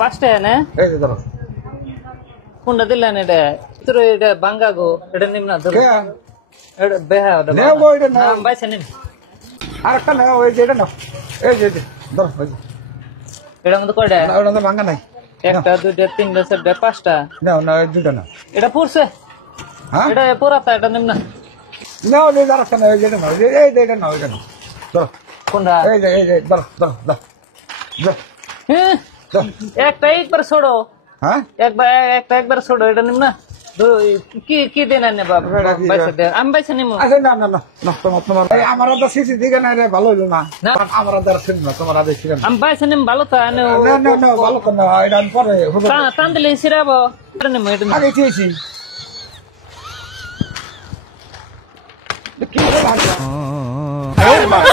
পাঁচটা না এই যে ধরো কোনটা দিলেন এটা তোর এটা বাঙ্গা গো এটা নিম না ধরো কে এটা বেহা ওটা নেব এটা নাও নাম বাইছে নিন আরেকটা নাও এই যে এটা নাও এই যে ধরো এই যে এটার মধ্যে কয়টা না ওটা তো ভাঙা নাই একটা দুইটা তিনটা চারটা পাঁচটা নাও না এই দুটো নাও এটা পড়ছে হ্যাঁ এটা পুরাতা এটা নিম না নাও এই আরেকটা নাও এই যে নাও এই যে এটা নাও এটা নাও ধরো কোনটা এই যে ধরো ধরো ধরো হ্যাঁ, একটা একবার ছোড়ো হ্যাঁ একবার ছোড়ো এটা নিম না কি কি দেন আনে বাবা বাইছে দেন আমি বাইছে নিমু আচ্ছা না না না না তোমার এই আমার আদা সিসি দিকে না রে ভালো হইলো না না। আমার আদা ছিল না তোমার আদা ছিল না আমি বাইছে নিম ভালো তো আনে না না না ভালো তো না এটা আমি পরে হবে টান দিলে সিরাবো এটা নিমু এটা নিমু আগে চেয়েছি কি করে ভাঙা আরে বাবা